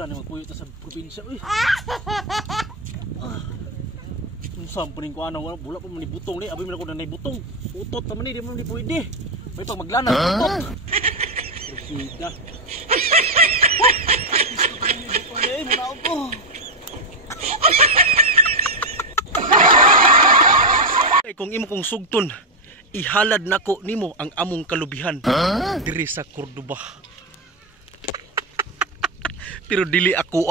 Mura na magpuyo ta sa probinsya. Uy. Unsam puning ko ana wala pa man ni butong ni. Abi man ako na nay butong. Utot ta man ni di man ni pwede. May pag maglanang utot. Sida. Ay, muna ako. Ay, kung imo kong sugton, ihalad nako nimo ang among kalubihan diri sa Cordoba. Pero dili ako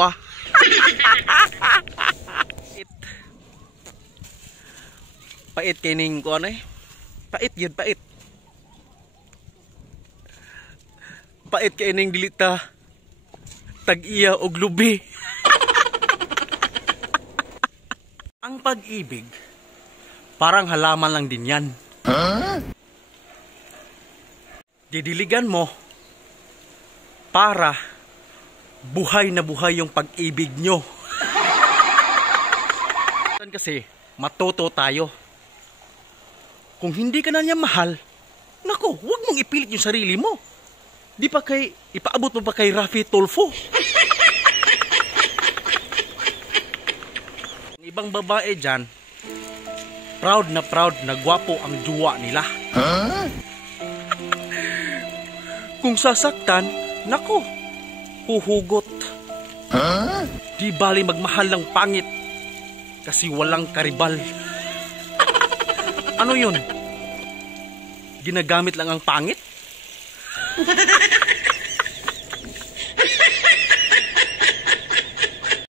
Pait kining ko ano eh. Pait yun, pait. Pait kining dili ta tag-iya og lubi. Ang pag-ibig parang halaman lang din yan. Didiligan mo para buhay na buhay yung pag-ibig nyo. Kasi matuto tayo. Kung hindi ka na niya mahal, naku, huwag mong ipilit yung sarili mo. Di pa kay, ipaabot mo pa kay Rafi Tulfo. Ibang babae dyan, proud na gwapo ang duwa nila. Kung sasaktan, naku, huhugot. Di bali magmahal ng pangit kasi walang karibal. Ano yun? Ginagamit lang ang pangit?